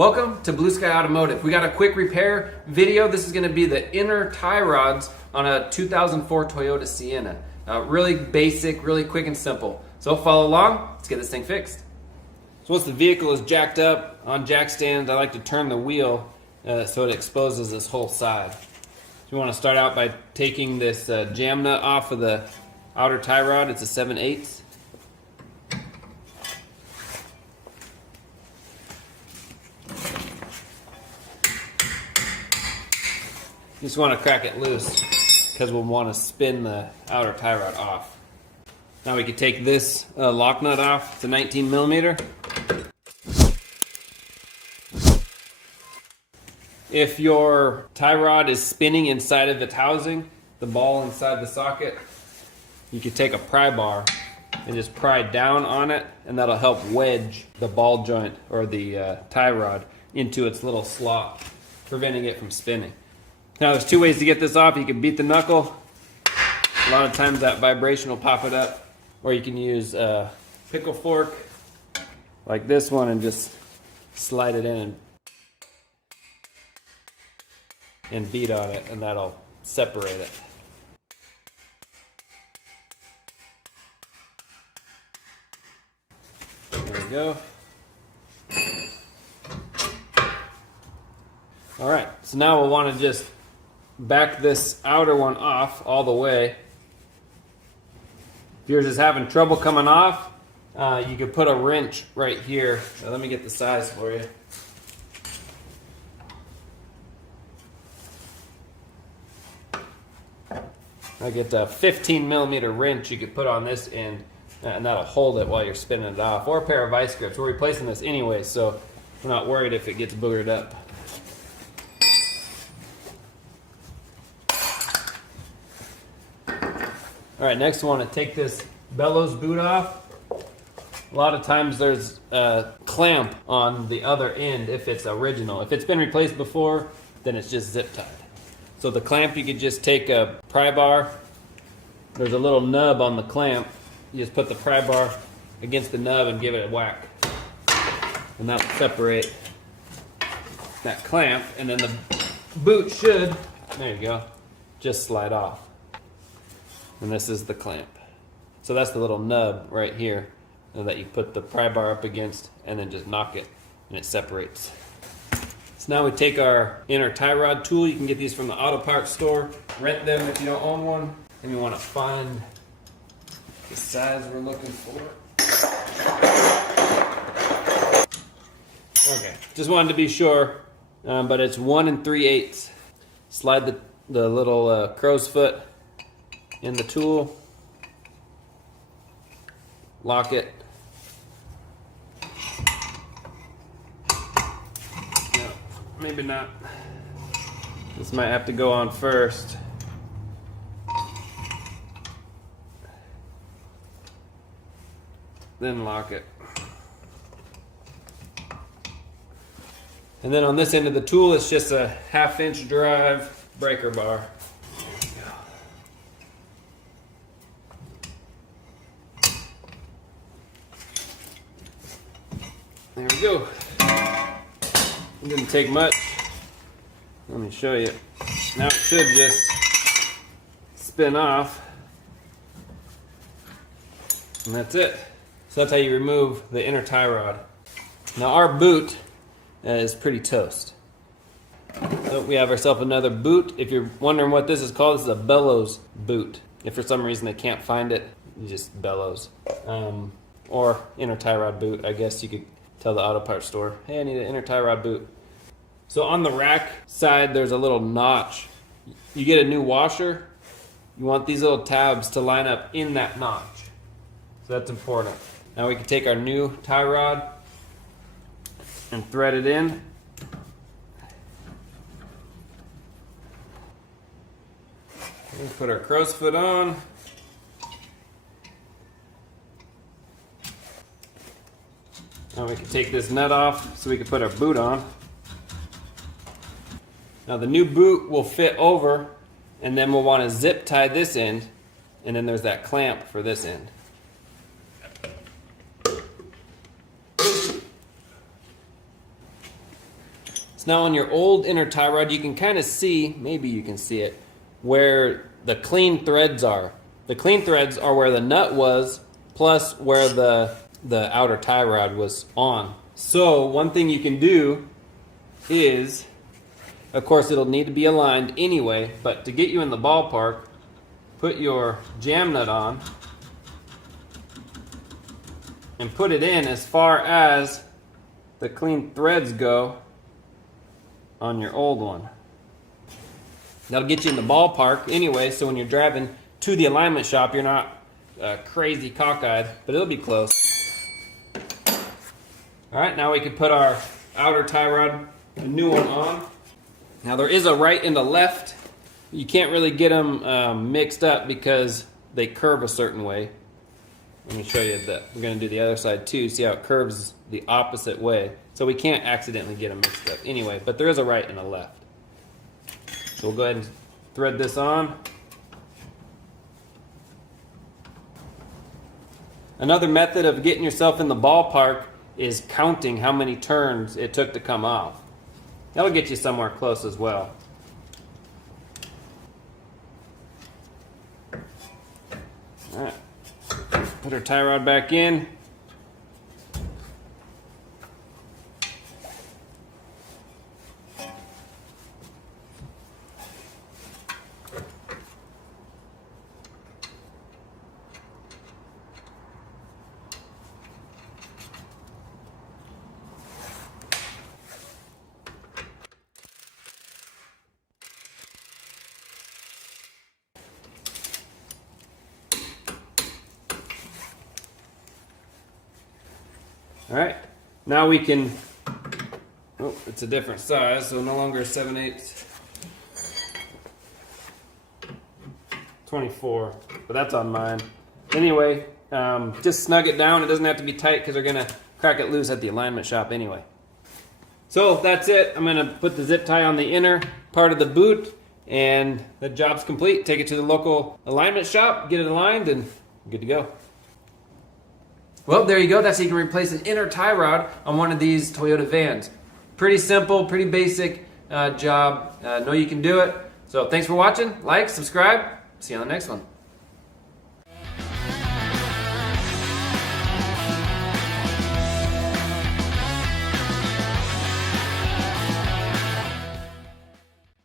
Welcome to Blue Sky Automotive. We got a quick repair video. This is going to be the inner tie rods on a 2004 Toyota Sienna. Really basic, really quick and simple. So follow along, let's get this thing fixed. So once the vehicle is jacked up on jack stand, I like to turn the wheel so it exposes this whole side. So you want to start out by taking this jam nut off of the outer tie rod. It's a 7/8. You just want to crack it loose because we'll want to spin the outer tie rod off. Now we can take this lock nut off. It's a 19 millimeter. If your tie rod is spinning inside of its housing, the ball inside the socket, you could take a pry bar and just pry down on it, and that'll help wedge the ball joint or the tie rod into its little slot, preventing it from spinning. Now there's two ways to get this off. You can beat the knuckle. A lot of times that vibration will pop it up. Or you can use a pickle fork like this one and just slide it in and beat on it, and that'll separate it. There we go. All right, so now we'll want to just back this outer one off all the way. If yours is having trouble coming off, you could put a wrench right here. Now, let me get the size for you. I get a 15 millimeter wrench you could put on this end, and that'll hold it while you're spinning it off. Or a pair of vice grips. We're replacing this anyway, so we're not worried if it gets boogered up. All right, next I want to take this bellows boot off. A lot of times there's a clamp on the other end if it's original. If it's been replaced before, then it's just zip tied. So the clamp, you could just take a pry bar. There's a little nub on the clamp. You just put the pry bar against the nub and give it a whack. And that'll separate that clamp, and then the boot should, there you go, just slide off. And this is the clamp. So that's the little nub right here that you put the pry bar up against and then just knock it and it separates. So now we take our inner tie rod tool. You can get these from the auto parts store. Rent them if you don't own one. And you want to find the size we're looking for. Okay, just wanted to be sure, but it's 1 3/8. Slide the little crow's foot in the tool, lock it. No, maybe not. This might have to go on first. Then lock it. And then on this end of the tool, it's just a 1/2 inch drive breaker bar. There we go. It didn't take much. Let me show you. Now it should just spin off. And that's it. So that's how you remove the inner tie rod. Now our boot is pretty toast. So we have ourselves another boot. If you're wondering what this is called, this is a bellows boot. If for some reason they can't find it, you just bellows. Or inner tie rod boot, I guess you could tell the auto parts store, hey, I need an inner tie rod boot. So on the rack side, there's a little notch. You get a new washer, you want these little tabs to line up in that notch. So that's important. Now we can take our new tie rod and thread it in. We put our crow's foot on. Now we can take this nut off so we can put our boot on. Now the new boot will fit over, and then we'll want to zip tie this end, and then there's that clamp for this end. So now on your old inner tie rod, you can kind of see, maybe you can see it, where the clean threads are. The clean threads are where the nut was, plus where the outer tie rod was on. So one thing you can do is, of course it'll need to be aligned anyway, but to get you in the ballpark, put your jam nut on and put it in as far as the clean threads go on your old one. That'll get you in the ballpark anyway, so when you're driving to the alignment shop, you're not crazy cockeyed, but it'll be close. All right, now we can put our outer tie rod, a new one, on. Now there is a right and a left. You can't really get them mixed up because they curve a certain way. Let me show you that. We're going to do the other side too. See how it curves the opposite way. So we can't accidentally get them mixed up. Anyway, but there is a right and a left. So we'll go ahead and thread this on. Another method of getting yourself in the ballpark is counting how many turns it took to come off. That'll get you somewhere close as well. All right. Put our tie rod back in. All right, now we can, oh, it's a different size, so no longer 7/8, 24, but that's on mine. Anyway, just snug it down. It doesn't have to be tight because we're gonna crack it loose at the alignment shop anyway. So that's it. I'm gonna put the zip tie on the inner part of the boot and the job's complete. Take it to the local alignment shop, get it aligned, and good to go. Well, there you go. That's how you can replace an inner tie rod on one of these Toyota vans. Pretty simple, pretty basic job. Know you can do it. So thanks for watching. Like, subscribe. See you on the next one.